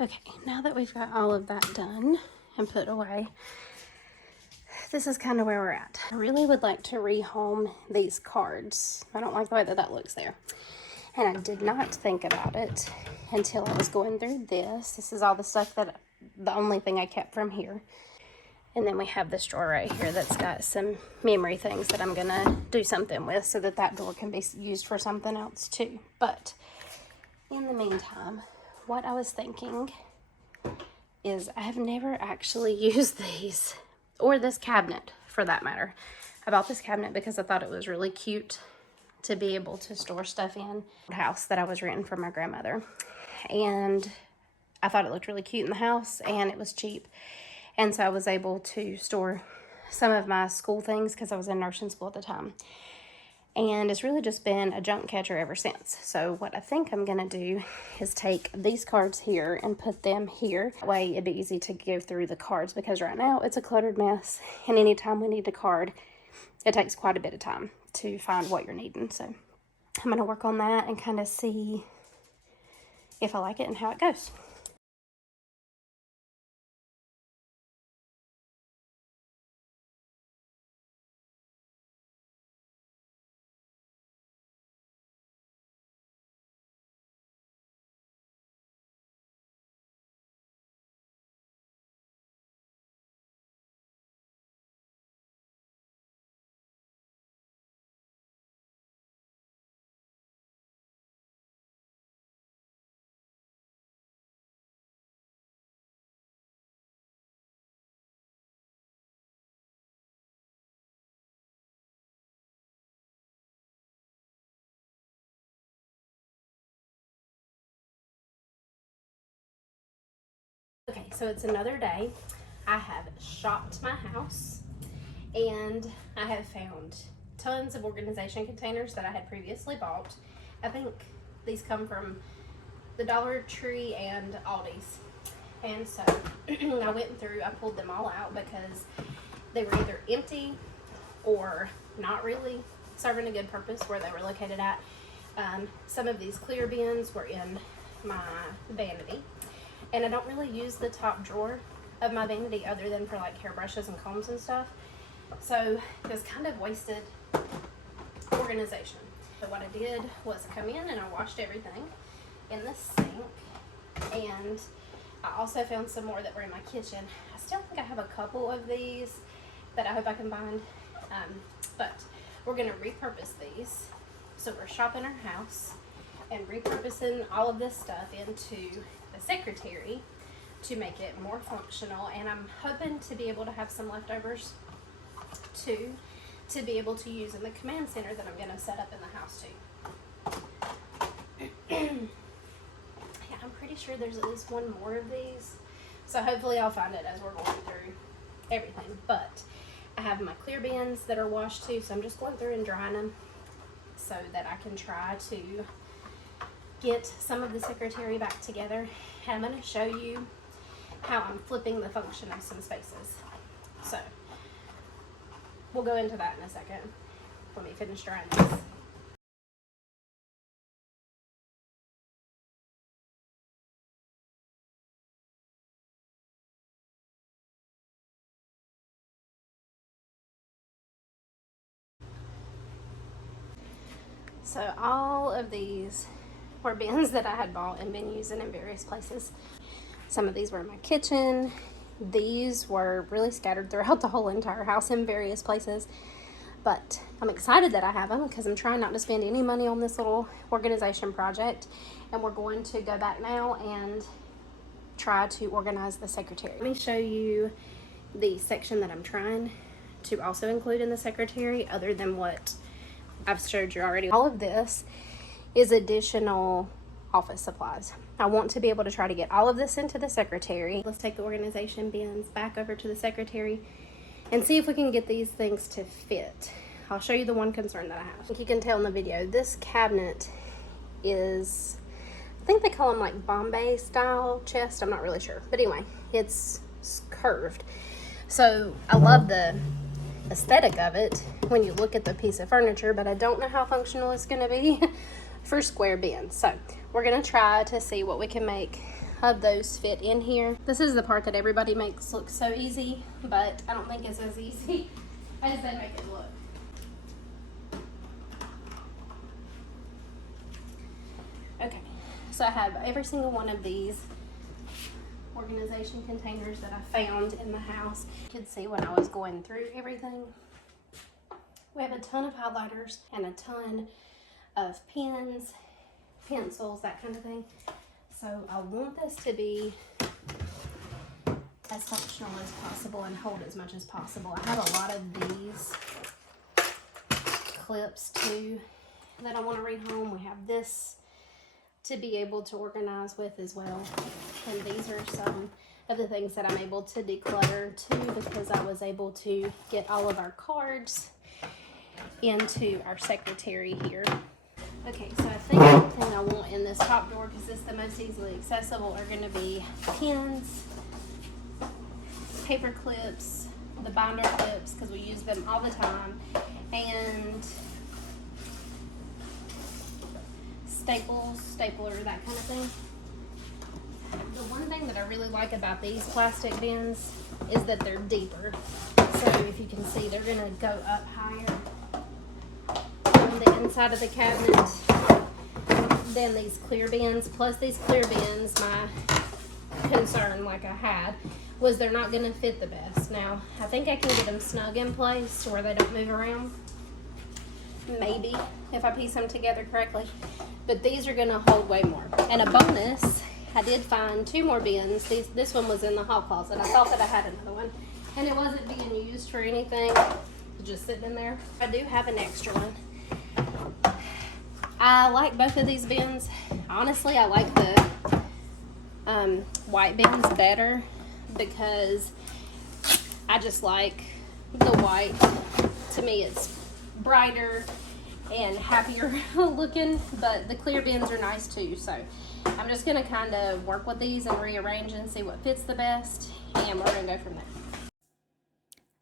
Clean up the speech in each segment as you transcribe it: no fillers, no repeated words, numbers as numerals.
Okay, now that we've got all of that done and put away, this is kind of where we're at. I really would like to rehome these cards. I don't like the way that that looks there. And I did not think about it until I was going through this. This is all the stuff that, the only thing I kept from here. And then we have this drawer right here that's got some memory things that I'm gonna do something with so that that door can be used for something else too. But in the meantime, what I was thinking is I have never actually used these, or this cabinet for that matter. I bought this cabinet because I thought it was really cute to be able to store stuff in. The house that I was renting from my grandmother. And I thought it looked really cute in the house and it was cheap. And so I was able to store some of my school things because I was in nursing school at the time. And it's really just been a junk catcher ever since. So what I think I'm gonna do is take these cards here and put them here. That way it'd be easy to go through the cards because right now it's a cluttered mess. And anytime we need a card, it takes quite a bit of time to find what you're needing. So I'm gonna work on that and kind of see if I like it and how it goes. Okay, so it's another day. I have shopped my house and I have found tons of organization containers that I had previously bought. I think these come from the Dollar Tree and Aldi's. And so I went through, I pulled them all out because they were either empty or not really serving a good purpose where they were located at. Some of these clear bins were in my vanity. And I don't really use the top drawer of my vanity other than for like hairbrushes and combs and stuff. So it was kind of wasted organization. So what I did was come in and I washed everything in the sink. And I also found some more that were in my kitchen. I still think I have a couple of these that I hope I can find. But we're gonna repurpose these. So we're shopping our house and repurposing all of this stuff into the secretary to make it more functional, and I'm hoping to be able to have some leftovers too to be able to use in the command center that I'm going to set up in the house too. Yeah, I'm pretty sure there's at least one more of these, so hopefully I'll find it as we're going through everything. But I have my clear bins that are washed too, so I'm just going through and drying them so that I can try to get some of the secretary back together. And I'm going to show you how I'm flipping the function of some spaces. So we'll go into that in a second when we finish drying this. So all of these were bins that I had bought and been using in various places. Some of these were in my kitchen. These were really scattered throughout the whole entire house in various places. But I'm excited that I have them because I'm trying not to spend any money on this little organization project. And we're going to go back now and try to organize the secretary. Let me show you the section that I'm trying to also include in the secretary other than what I've showed you already. All of this is additional office supplies. I want to be able to try to get all of this into the secretary. Let's take the organization bins back over to the secretary and see if we can get these things to fit. I'll show you the one concern that I have. I think you can tell in the video, this cabinet is, I think they call them like Bombay style chest. I'm not really sure. But anyway, it's curved. So I love the aesthetic of it when you look at the piece of furniture, but I don't know how functional it's going to be for square bins. So we're going to try to see what we can make of those fit in here. This is the part that everybody makes look so easy, but I don't think it's as easy as they make it look. Okay, so I have every single one of these organization containers that I found in the house. You could see when I was going through everything. We have a ton of highlighters and a ton of pens, pencils, that kind of thing. So I want this to be as functional as possible and hold as much as possible. I have a lot of these clips too that I want to read home. We have this to be able to organize with as well. And these are some of the things that I'm able to declutter too, because I was able to get all of our cards into our secretary here. Okay, so I think everything I want in this top drawer, because it's the most easily accessible, are going to be pens, paper clips, the binder clips, because we use them all the time, and staples, stapler, that kind of thing. The one thing that I really like about these plastic bins is that they're deeper. So if you can see, they're going to go up higher on the inside of the cabinet than these clear bins. Plus these clear bins, my concern, like I had, was they're not going to fit the best. Now, I think I can get them snug in place to where they don't move around. Maybe, if I piece them together correctly. But these are going to hold way more. And a bonus, I did find 2 more bins. This one was in the hall closet. I thought that I had another one. And it wasn't being used for anything. Just sitting in there. I do have an extra one. I like both of these bins. Honestly, I like the white bins better because I just like the white. To me, it's brighter and happier looking, but the clear bins are nice too. So I'm just gonna kind of work with these and rearrange and see what fits the best, and we're gonna go from there.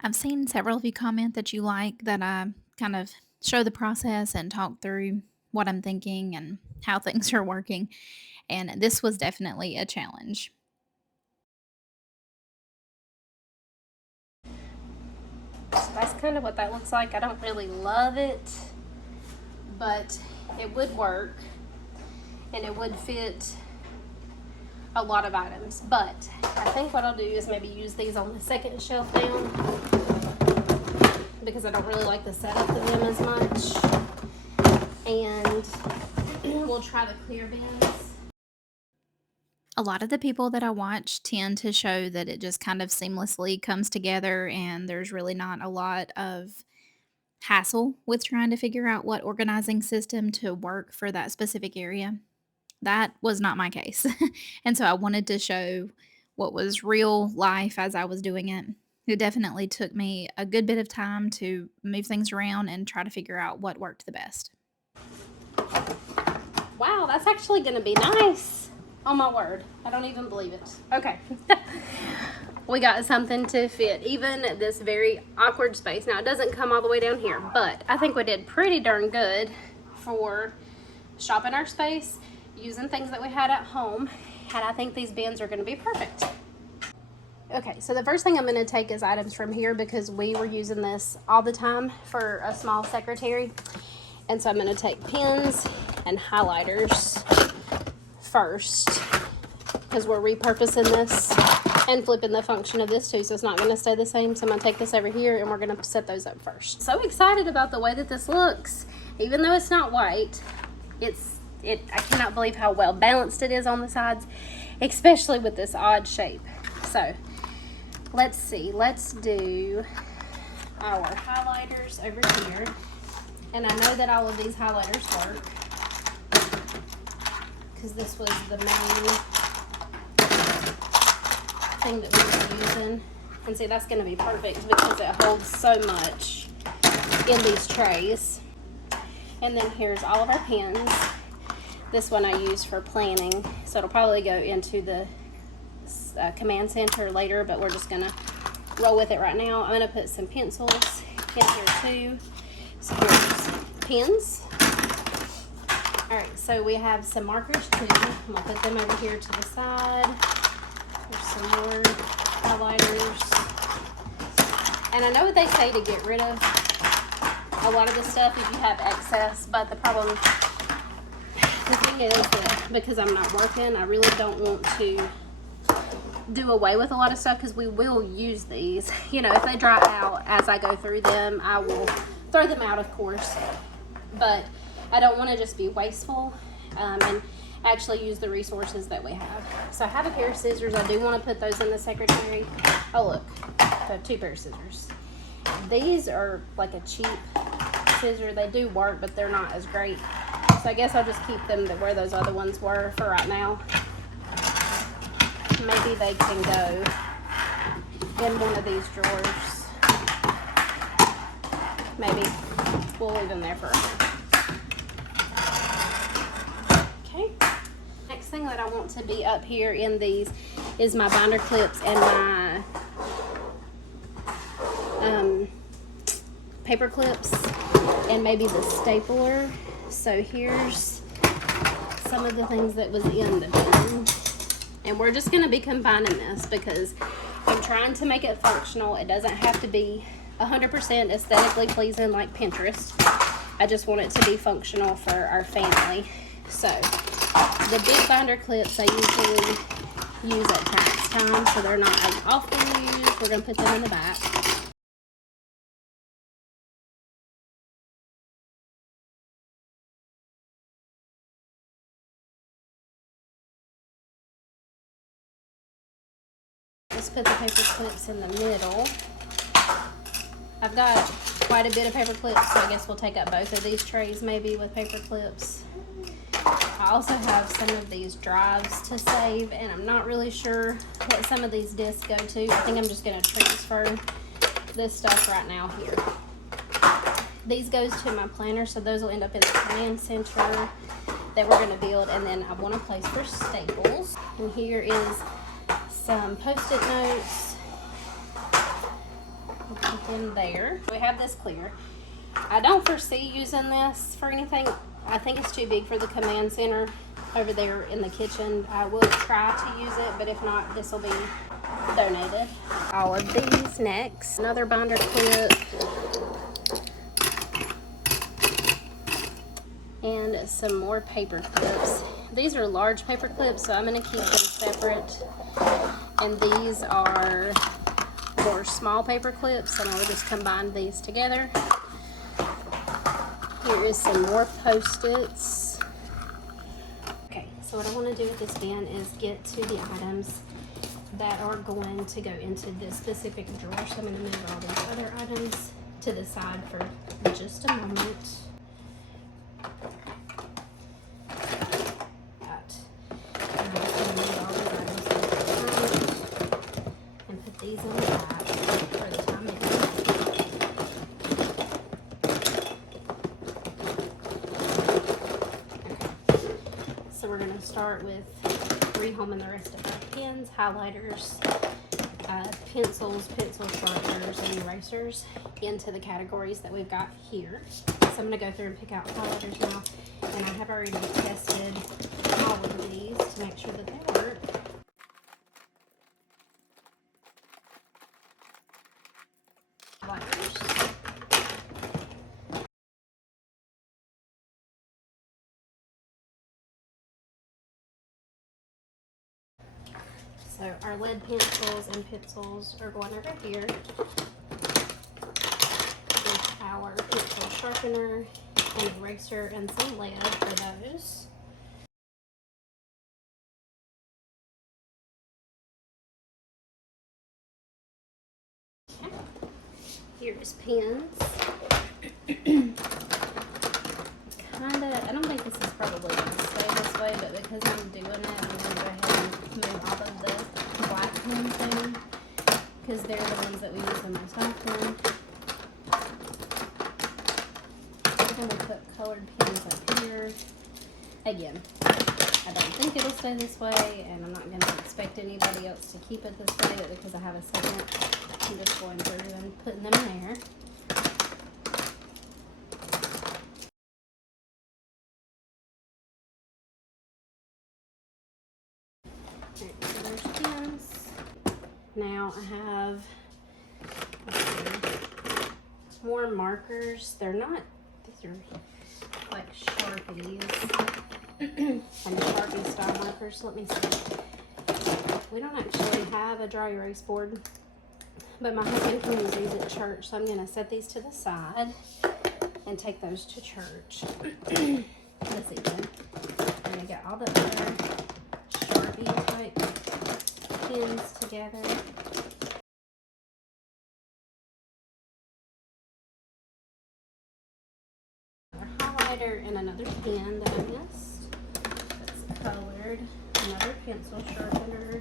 I've seen several of you comment that you like that I kind of show the process and talk through what I'm thinking and how things are working. And this was definitely a challenge. So that's kind of what that looks like. I don't really love it, but it would work and it would fit a lot of items. But I think what I'll do is maybe use these on the second shelf down because I don't really like the setup of them as much. And we'll try the clear bins. A lot of the people that I watch tend to show that it just kind of seamlessly comes together and there's really not a lot of hassle with trying to figure out what organizing system to work for that specific area. That was not my case. And so I wanted to show what was real life as I was doing it. It definitely took me a good bit of time to move things around and try to figure out what worked the best. Wow, that's actually going to be nice. Oh my word, I don't even believe it. Okay. We got something to fit even this very awkward space. Now, it doesn't come all the way down here, but I think we did pretty darn good for shopping our space, using things that we had at home, and I think these bins are going to be perfect. Okay, so the first thing I'm going to take is items from here because we were using this all the time for a small secretary. And so I'm going to take pens and highlighters first because we're repurposing this and flipping the function of this too, so it's not going to stay the same. So I'm going to take this over here and we're going to set those up first. So excited about the way that this looks. Even though it's not white, I cannot believe how well balanced it is on the sides, especially with this odd shape. So let's see, let's do our highlighters over here. And I know that all of these highlighters work because this was the main thing that we were using. And see, that's going to be perfect because it holds so much in these trays. And then here's all of our pens. This one I use for planning, so it'll probably go into the command center later, but we're just going to roll with it right now. I'm going to put some pencils in here too. So here's pens. Alright, so we have some markers too. I'm gonna put them over here to the side. There's some more highlighters. And I know what they say to get rid of a lot of the stuff if you have excess, but the thing is that because I'm not working, I really don't want to do away with a lot of stuff because we will use these. You know, if they dry out as I go through them, I will throw them out, of course. But I don't want to just be wasteful and actually use the resources that we have. So I have a pair of scissors. I do want to put those in the secretary. Oh, look. I have 2 pairs of scissors. These are like a cheap scissor. They do work, but they're not as great. So I guess I'll just keep them where those other ones were for right now. Maybe they can go in one of these drawers. Maybe we'll leave them there for now. Okay. Next thing that I want to be up here in these is my binder clips and my paper clips and maybe the stapler. So here's some of the things that was in the bin. And we're just gonna be combining this because I'm trying to make it functional. It doesn't have to be 100% aesthetically pleasing like Pinterest. I just want it to be functional for our family. So the big binder clips I usually use at tax time, so they're not as often used. We're gonna put them in the back. Let's put the paper clips in the middle. I've got quite a bit of paper clips, so I guess we'll take up both of these trays maybe with paper clips. I also have some of these drives to save, and I'm not really sure what some of these discs go to. I think I'm just going to transfer this stuff right now here. These goes to my planner, so those will end up in the command center that we're going to build, and then I want a place for staples. And here is some post-it notes. We'll put them there. We have this clear. I don't foresee using this for anything. I think it's too big for the command center over there in the kitchen. I will try to use it, but if not, this will be donated. All of these next. Another binder clip. And some more paper clips. These are large paper clips, so I'm going to keep them separate. And these are more small paper clips, and I'll just combine these together. Here is some more Post-its. Okay, so what I want to do with this bin is get to the items that are going to go into this specific drawer. So I'm going to move all these other items to the side for just a moment. These on the back for the time being. Okay. So we're going to start with rehoming the rest of our pens, highlighters, pencils, pencil sharpeners, and erasers into the categories that we've got here. So I'm going to go through and pick out highlighters now, and I have already tested all of these to make sure that they work. So our lead pencils and pencils are going over here with our pencil sharpener and eraser and some lead for those. Okay. Here's pens. I don't think this is probably going to stay this way, but because I'm doing it, I'm going to go ahead and move all of the black pens in, because they're the ones that we use the most often. I'm going to put colored pens up here. Again, I don't think it'll stay this way, and I'm not going to expect anybody else to keep it this way, but because I have a second, I'm just going through and putting them there. Alright, so there's pens. Now I have, let's see, more markers. They're not, these are like Sharpies. And Sharpie style markers. Let me see. We don't actually have a dry erase board, but my husband can use these at church, so I'm going to set these to the side and take those to church this evening. I'm going to get all the other Sharpie type pens together. Highlighter and another pen that I missed. That's colored. Another pencil sharpener.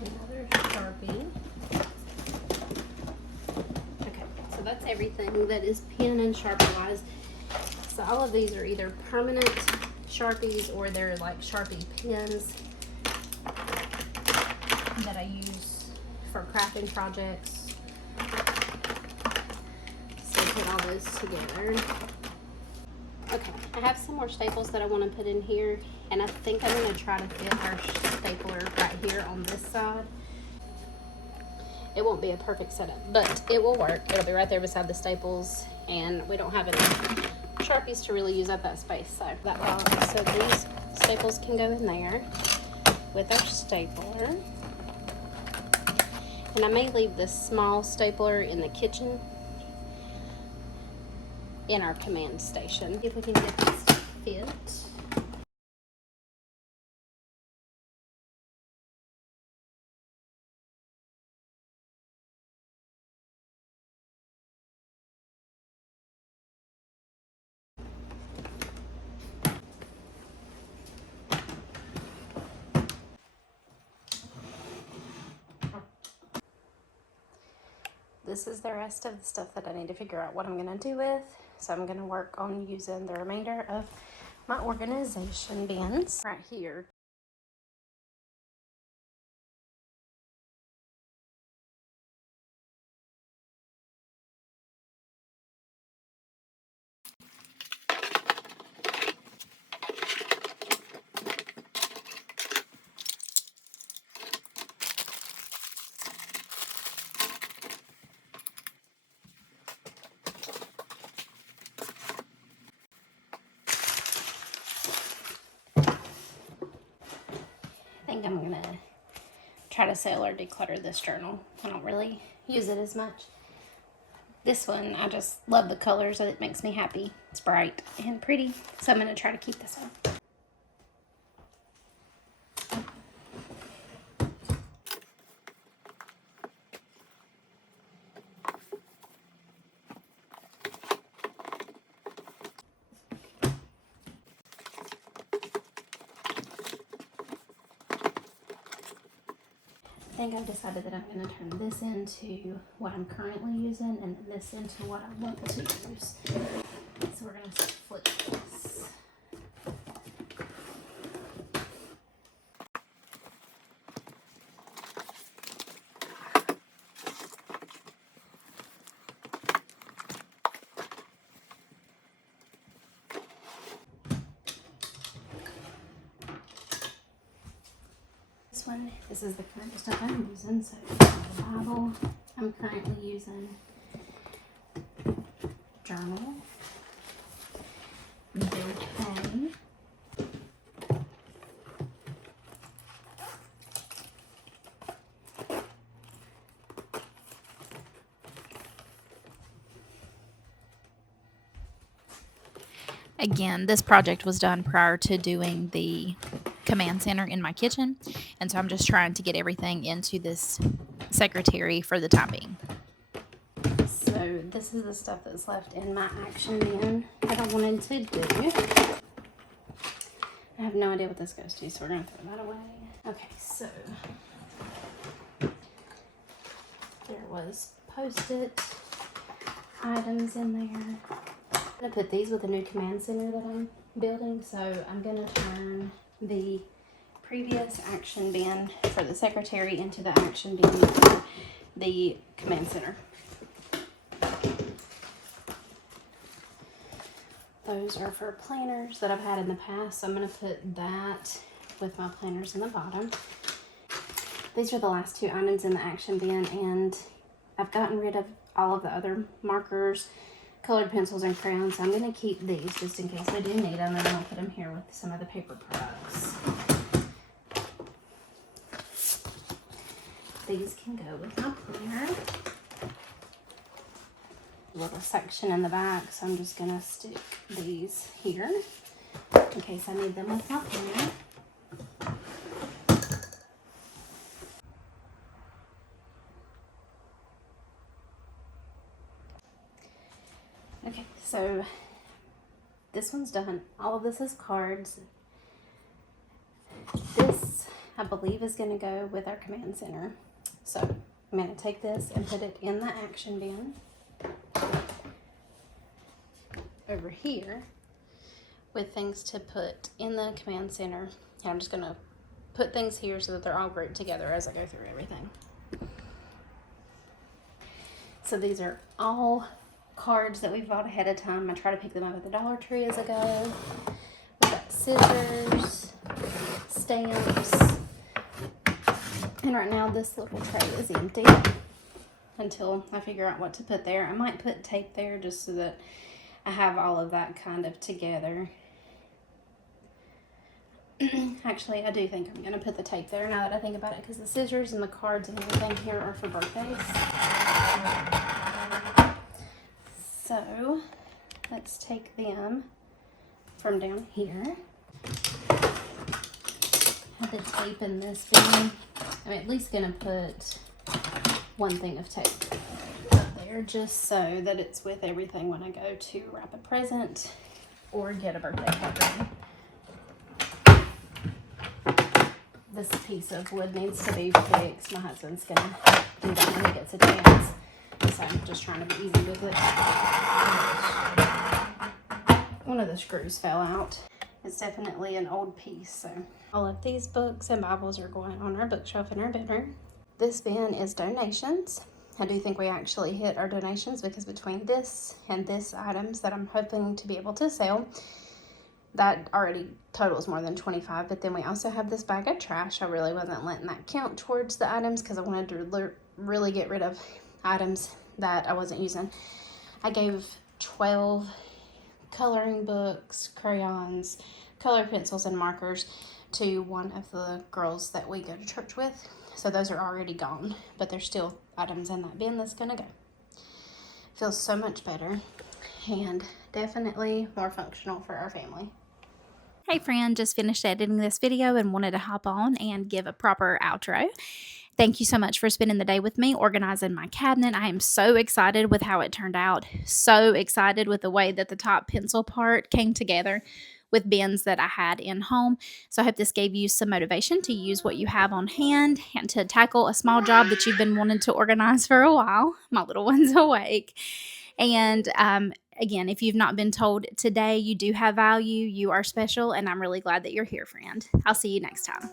Another Sharpie. Okay, so that's everything that is pen and Sharpie wise. So all of these are either permanent Sharpies or they're like Sharpie pens that I use for crafting projects. So put all those together. Okay, I have some more staples that I want to put in here, and I think I'm going to try to fit our stapler right here on this side. It won't be a perfect setup, but it will work. It'll be right there beside the staples, and we don't have any Sharpies to really use up that space, so that will. So these staples can go in there with our stapler. And I may leave this small stapler in the kitchen in our command station. See if we can get this to fit. This is the rest of the stuff that I need to figure out what I'm going to do with. So I'm going to work on using the remainder of my organization bins right here. I think I'm going to try to sell or declutter this journal. I don't really use it as much. This one, I just love the colors. It makes me happy. It's bright and pretty. So I'm going to try to keep this one. I think I've decided that I'm going to turn this into what I'm currently using and this into what I want to use. So we're going to flip this. This is the current stuff I'm using. So the Bible, I'm currently using journal, bill pay, Again, this project was done prior to doing the command center in my kitchen, and so I'm just trying to get everything into this secretary for the time being. So this is the stuff that's left in my action bin that I wanted to do. I have no idea what this goes to, so we're going to throw that away. Okay, so there was Post-it items in there. I'm going to put these with the new command center that I'm building, so I'm going to turn the previous action bin for the secretary into the action bin for the command center. Those are for planners that I've had in the past, so I'm going to put that with my planners in the bottom. These are the last two items in the action bin, and I've gotten rid of all of the other markers, colored pencils, and crayons. So I'm going to keep these just in case I do need them, and then I'll put them here with some of the paper products. These can go with my planner. Little section in the back, so I'm just going to stick these here in case I need them with my planner. Okay, so this one's done. All of this is cards. This, I believe, is going to go with our command center. So I'm going to take this and put it in the action bin over here with things to put in the command center. And I'm just going to put things here so that they're all grouped together as I go through everything. So these are all cards that we've bought ahead of time. I try to pick them up at the Dollar Tree as I go. We've got scissors, stamps, and right now this little tray is empty until I figure out what to put there. I might put tape there just so that I have all of that kind of together. Actually, I do think I'm going to put the tape there now that I think about it, because the scissors and the cards and everything here are for birthdays. So let's take them from down here. Have the tape in this bin. I'm at least going to put one thing of tape up there just so that it's with everything when I go to wrap a present or get a birthday card ready. This piece of wood needs to be fixed. My husband's going to do that when he gets a chance. So I'm just trying to be easy with it. One of the screws fell out. It's definitely an old piece. So all of these books and Bibles are going on our bookshelf in our bedroom. This bin is donations. I do think we actually hit our donations, because between this and this items that I'm hoping to be able to sell, that already totals more than 25. But then we also have this bag of trash. I really wasn't letting that count towards the items because I wanted to really get rid of items that I wasn't using. I gave 12 coloring books, crayons, color pencils, and markers to one of the girls that we go to church with. So those are already gone, but there's still items in that bin that's gonna go. Feels so much better and definitely more functional for our family. Hey friend, just finished editing this video and wanted to hop on and give a proper outro. Thank you so much for spending the day with me organizing my cabinet. I am so excited with how it turned out. So excited with the way that the top pencil part came together with bins that I had in home. So I hope this gave you some motivation to use what you have on hand and to tackle a small job that you've been wanting to organize for a while. My little one's awake. And again, if you've not been told today, you do have value, you are special, and I'm really glad that you're here, friend. I'll see you next time.